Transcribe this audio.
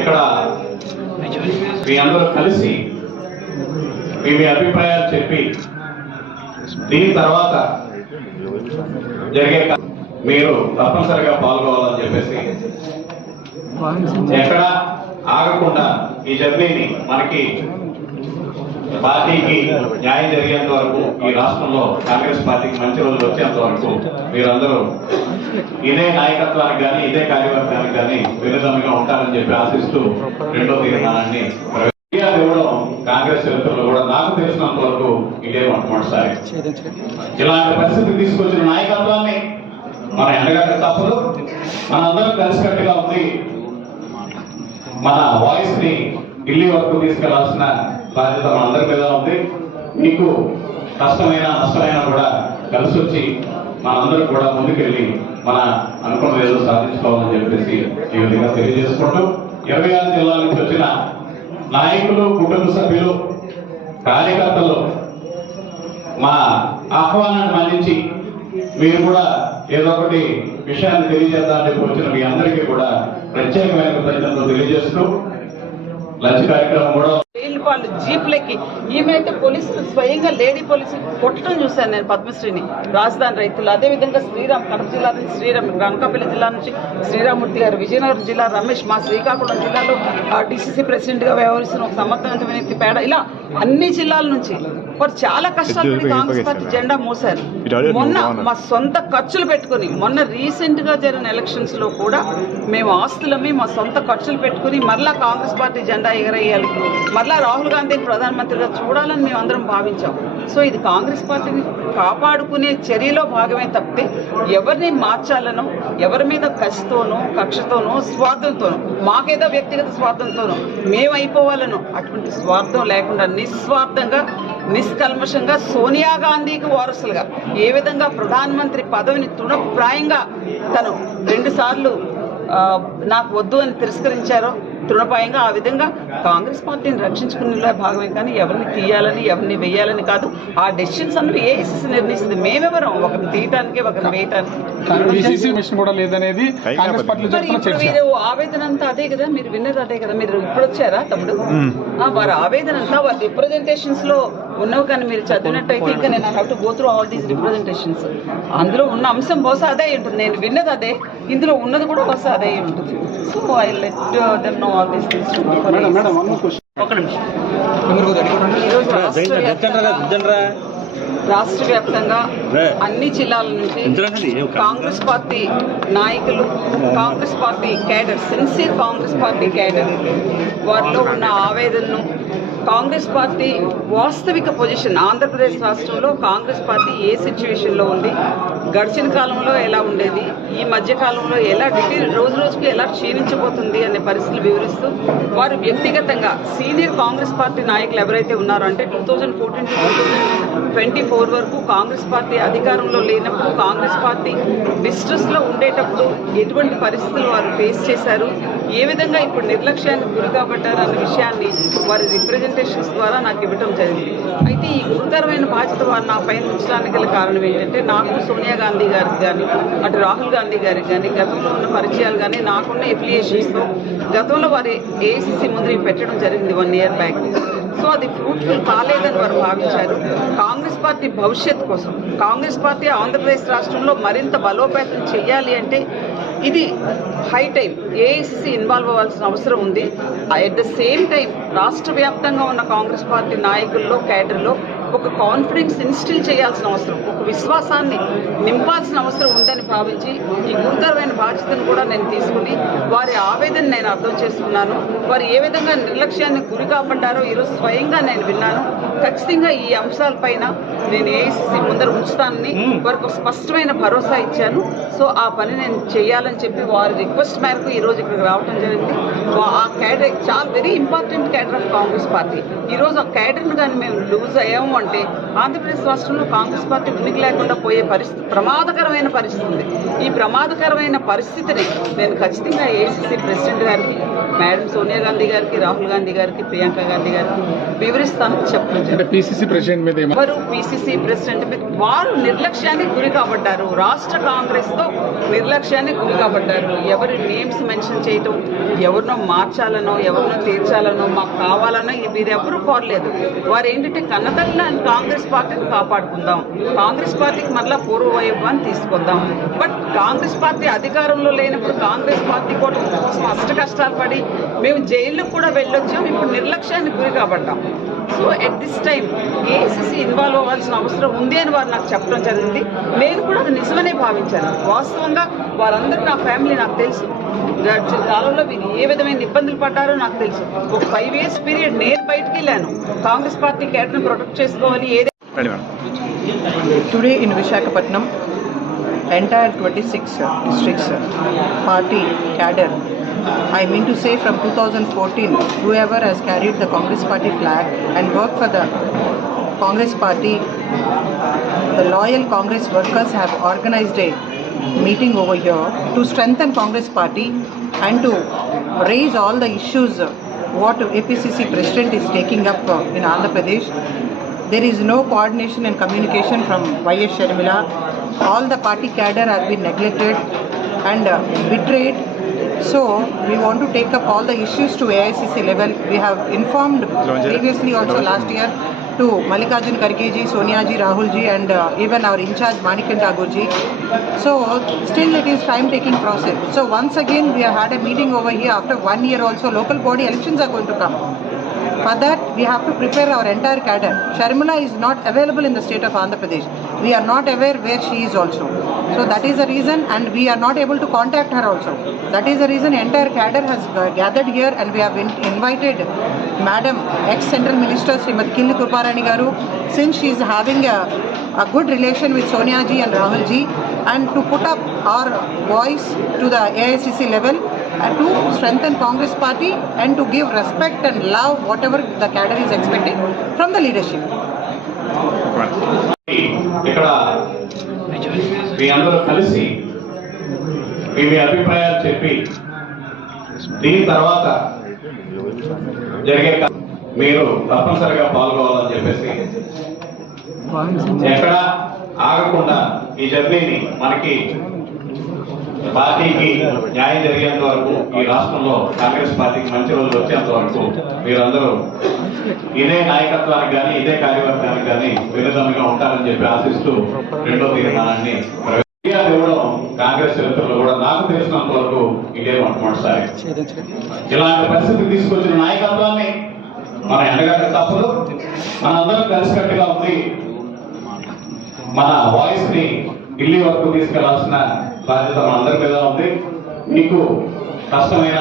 ఇక్కడ మీ అందరూ కలిసి మీ అభిప్రాయాలు చెప్పి దీని తర్వాత జరిగే మీరు తప్పనిసరిగా పాల్గొవాలని చెప్పేసి ఎక్కడ ఆగకుండా ఈ జర్నీని మనకి పార్టీకి న్యాయం జరిగేంత వరకు ఈ రాష్ట్రంలో కాంగ్రెస్ పార్టీకి మంచి రోజులు వచ్చేంత వరకు మీరందరూ ఇదే నాయకత్వానికి కానీ ఇదే కార్యవర్గానికి కానీ విరుద్ధంగా ఉంటారని చెప్పి ఆశిస్తూ రెండో తీర్మానాన్ని ఇవ్వడం కాంగ్రెస్ చరిత్రలో కూడా నాకు తెలిసినంత వరకు ఇదే మొట్టమొదటిసారి. ఇలాంటి పరిస్థితి తీసుకొచ్చిన నాయకత్వాన్ని మన ఎండగట్ట తప్పదు. మనందరం కలిసికట్టుగా ఉంది. మన వాయిస్ ని ఢిల్లీ వరకు తీసుకెళ్లాల్సిన బాధ్యత మనందరి మీద ఉంది. మీకు కష్టమైన నష్టమైనా కూడా కలిసి వచ్చి మనందరూ కూడా ముందుకెళ్ళి మన అనుకున్న ఏదో సాధించుకోవాలని చెప్పేసి ఈ విధంగా తెలియజేసుకుంటూ 26 జిల్లాల నుంచి వచ్చిన నాయకులు, కుటుంబ సభ్యులు, కార్యకర్తలు మా ఆహ్వానాన్ని మన్నించి మీరు కూడా ఏదో ఒకటి విషయాన్ని తెలియజేద్దామని చెప్పి వచ్చిన మీ అందరికీ కూడా ప్రత్యేకమైన కృతజ్ఞతలు తెలియజేస్తూ లంచ్ కార్యక్రమం కూడా వాళ్ళు జీప్లకి ఈమెయితే పోలీసులు స్వయంగా లేడీ పోలీసులు కొట్టడం చూశాను నేను పద్మశ్రీని. రాజధాని రైతులు అదేవిధంగా శ్రీరామ్ కడప జిల్లా నుంచి శ్రీరామ్, అనకాపల్లి జిల్లా నుంచి శ్రీరామూర్తి గారు, విజయనగరం జిల్లా రమేష్, మా శ్రీకాకుళం జిల్లాలో డిసిసి ప్రెసిడెంట్ గా వ్యవహరిస్తున్న ఒక సమర్థవంతమైన పేడ, ఇలా అన్ని జిల్లాల నుంచి వారు చాలా కష్టాలు కాంగ్రెస్ పార్టీ జెండా మోసారు. మొన్న మా సొంత ఖర్చులు పెట్టుకుని, మొన్న రీసెంట్ గా జరిగిన ఎలక్షన్స్ లో కూడా మేము ఆస్తులమ్మి మా సొంత ఖర్చులు పెట్టుకుని మరలా కాంగ్రెస్ పార్టీ జెండా ఎగరేయాలి, మరలా రాహుల్ గాంధీని ప్రధానమంత్రిగా చూడాలని మేము అందరం భావించాం. సో ఇది కాంగ్రెస్ పార్టీని కాపాడుకునే చర్యలో భాగమే తప్పితే ఎవరిని మార్చాలనో, ఎవరి మీద కసితోనో, కక్షతోనో, స్వార్థంతోనో, మాకేదో వ్యక్తిగత స్వార్థంతోనో మేమైపోవాలనో అటువంటి స్వార్థం లేకుండా నిస్వార్థంగా, నిష్కల్మషంగా సోనియా గాంధీకి వారసులుగా ఏ విధంగా ప్రధానమంత్రి పదవిని తృణప్రాయంగా తను 2 సార్లు నాకు వద్దు అని తిరస్కరించారో తృణప్రాయంగా, ఆ విధంగా కాంగ్రెస్ పార్టీని రక్షించుకునేలా భాగమే కానీ ఎవరిని తీయాలని, ఎవరిని వేయాలని కాదు. ఆ డెసిషన్స్ అన్నవి ఏఐసిసి నిర్ణయిస్తుంది. మేమెవరం ఒకరిని తీయటానికి, ఒకరిని వేయటానికి. మీరు ఆవేదన అంతా అదే కదా, మీరు విన్నది అదే కదా. మీరు ఇప్పుడు వచ్చారా తమ్ముడు? వారి ఆవేదన అంతా వారి రిప్రజెంటేషన్స్ లో ఉన్నవి, కానీ మీరు చదివినట్టయితే ఇంకా నేను have to go through all these representations. అందులో ఉన్న అంశం బహుశా అదే ఉంటుంది. నేను విన్నది అదే, ఇందులో ఉన్నది కూడా బహుశా అదే ఉంటుంది. So I let them know all these things. రాష్ట్ర వ్యాప్తంగా అన్ని జిల్లాల నుంచి కాంగ్రెస్ పార్టీ నాయకులు, Congress party cadre, sincere Congress party cadre వారిలో ఉన్న ఆవేదనను, కాంగ్రెస్ పార్టీ వాస్తవిక పొజిషన్, ఆంధ్రప్రదేశ్ రాష్ట్రంలో కాంగ్రెస్ పార్టీ ఏ సిచ్యువేషన్లో ఉంది, గడిచిన కాలంలో ఎలా ఉండేది, ఈ మధ్య కాలంలో ఎలా రోజు రోజుకి ఎలా క్షీణించబోతుంది అనే పరిస్థితులు వివరిస్తూ వారు వ్యక్తిగతంగా సీనియర్ కాంగ్రెస్ పార్టీ నాయకులు ఎవరైతే ఉన్నారో, అంటే 2014 to 2024 వరకు కాంగ్రెస్ పార్టీ అధికారంలో లేనప్పుడు, కాంగ్రెస్ పార్టీ డిస్ట్రెస్లో ఉండేటప్పుడు ఎటువంటి పరిస్థితులు వారు ఫేస్ చేశారు, ఏ విధంగా ఇప్పుడు నిర్లక్ష్యానికి గురి కాబట్టారు అనే విషయాన్ని వారి రిప్రజెంటేషన్స్ ద్వారా నాకు ఇవ్వడం జరిగింది. అయితే ఈ గురుతరమైన బాధ్యత వారు నా పైన ఉంచడానికి గల కారణం ఏంటంటే, నాకు సోనియా గాంధీ గారికి కానీ, అటు రాహుల్ గాంధీ గారికి కానీ గతంలో ఉన్న పరిచయాలు కానీ, నాకున్న ఎఫిలియేషన్స్తో గతంలో వారి ఏఐసిసి ముందు పెట్టడం జరిగింది 1 year బ్యాక్. సో అది ఫ్రూట్ఫుల్ కాలేదని వారు భావించారు. కాంగ్రెస్ పార్టీ భవిష్యత్తు కోసం, కాంగ్రెస్ పార్టీ ఆంధ్రప్రదేశ్ రాష్ట్రంలో మరింత బలోపేతం చేయాలి అంటే ఇది హై టైం, ఏఐసిసి ఇన్వాల్వ్ అవ్వాల్సిన అవసరం ఉంది. అట్ ద సేమ్ టైం రాష్ట్ర వ్యాప్తంగా ఉన్న కాంగ్రెస్ పార్టీ నాయకుల్లో, క్యాడర్లో ఒక కాన్ఫిడెన్స్ ఇన్స్టిల్ చేయాల్సిన అవసరం, ఒక విశ్వాసాన్ని నింపాల్సిన అవసరం ఉందని భావించి ఈ గురుతరమైన బాధ్యతను కూడా నేను తీసుకుని వారి ఆవేదన నేను అర్థం చేసుకున్నాను. వారు ఏ విధంగా నిర్లక్ష్యాన్ని గురి కాబడ్డారో ఈరోజు స్వయంగా నేను విన్నాను. ఖచ్చితంగా ఈ అంశాలపైన నేను ఏఐసిసి ముందర ఉంచుతానని వారికి స్పష్టమైన భరోసా ఇచ్చాను. సో ఆ పని నేను చేయాలని చెప్పి వారి రిక్వెస్ట్ మేరకు ఈరోజు ఇక్కడికి రావడం జరిగింది. ఆ క్యాడర్ చాలా very important cadre of Congress party. ఈరోజు ఆ క్యాడర్ని కానీ మేము లూజ్ అయ్యాము అంటే ఆంధ్రప్రదేశ్ రాష్ట్రంలో కాంగ్రెస్ పార్టీ ఉనికి లేకుండా పోయే పరిస్థితి, ప్రమాదకరమైన పరిస్థితి ఉంది. ఈ ప్రమాదకరమైన పరిస్థితిని నేను ఖచ్చితంగా ఏఐసిసి ప్రెసిడెంట్ గారికి, మేడం సోనియా గాంధీ గారికి, రాహుల్ గాంధీ గారికి, ప్రియాంక గాంధీ గారికి వివరిస్తాను చెప్తాను. పిసిసి ప్రెసిడెంట్ మీద పిసిసి ప్రెసిడెంట్ మీద వారు నిర్లక్ష్యానికి గురి కాబడ్డారు. రాష్ట్ర కాంగ్రెస్ తో నిర్లక్ష్యానికి గురి కాబడ్డారు. ఎవరి నేమ్స్ మెన్షన్ చేయటం, ఎవరినో మార్చాలని చేయాలనో ఎవరినో తీర్చాలనో మాకు కావాలనో వీరెవరూ కోరలేదు. వారు ఏంటంటే కన్నతల్లి కాంగ్రెస్ పార్టీని కాపాడుకుందాం, కాంగ్రెస్ పార్టీకి మళ్ళీ పూర్వ వైభవాన్ని తీసుకొద్దాం. బట్ కాంగ్రెస్ పార్టీ అధికారంలో లేనప్పుడు కాంగ్రెస్ పార్టీ కోసం అష్ట కష్టాలు పడి మేము జైలుకు కూడా వెళ్ళొచ్చాం. ఇప్పుడు నిర్లక్ష్యానికి గురి కాబడ్డాం. So at this time AICC involve అవ్వాల్సిన అవసరం ఉంది అని వారు నాకు చెప్పడం జరిగింది. నేను కూడా అది నిజమనే భావించాను. వాస్తవంగా వారందరూ నా ఫ్యామిలీ నాకు తెలుసు. కాలంలో వీరు ఏ విధమైన ఇబ్బందులు పడ్డారో నాకు తెలుసు. ఒక 5 years పీరియడ్ నేను బయటికి వెళ్ళాను. కాంగ్రెస్ పార్టీ క్యాడర్ని ప్రొటెక్ట్ చేసుకోవాలి. Today in Visakhapatnam, entire 26 districts party cadre, I mean to say from 2014, whoever has carried the Congress party flag and worked for the Congress party, the loyal Congress workers have organized a meeting over here to strengthen Congress party and to raise all the issues what APCC president is taking up in Andhra Pradesh. There is no coordination and communication from Y.S. Sharmila. All the party cadre have been neglected and betrayed. So we want to take up all the issues to AICC level. We have informed previously also last year to Mallikarjun Kharge ji, Sonia ji, Rahul ji and even our in charge Manikan Tagore ji. So still it is time taking process. So once again we have had a meeting over here. After 1 year also local body elections are going to come. For that, we have to prepare our entire cadre. Sharmila is not available in the state of Andhra Pradesh. We are not aware where she is also. So that is the reason, and we are not able to contact her also. That is the reason entire cadre has gathered here, and we have invited Madam ex-Central Minister Srimati Killi Kruparani Garu, since she is having a good relation with Sonia ji and Rahul ji, and to put up our voice to the AICC level to strengthen Congress party and to give respect and love whatever the cadre is expecting from the leadership. ఇక్కడ మీ అందరూ కలిసి మీ అభిప్రాయాలు చెప్పి దీని తర్వాత జరిగే మీరు తప్పనిసరిగా పాల్గొవాలని చెప్పేసి ఎక్కడ ఆగకుండా ఈ జర్నీని మనకి పార్టీకి న్యాయం జరిగేంత వరకు ఈ రాష్ట్రంలో కాంగ్రెస్ పార్టీకి మంచి రోజులు వచ్చేంత వరకు మీరందరూ ఇదే నాయకత్వానికి కానీ ఇదే కార్యవర్గానికి కానీ విరుద్ధంగా ఉంటారని చెప్పి ఆశిస్తూ రెండో తీర్మానాన్ని ఇవ్వడం కాంగ్రెస్ చరిత్రలో కూడా నాకు తెలిసినంత వరకు ఇదే మొట్టమొదటిసారి. ఇలాంటి పరిస్థితి తీసుకొచ్చిన నాయకత్వాన్ని మన ఎండగట్ట తప్పదు. మనందరం కలిసికట్టుగా ఉంది. మన వాయిస్ ని ఢిల్లీ వరకు తీసుకెళ్లాల్సిన బాధ్యత మనందరి మీద ఉంది. మీకు కష్టమైన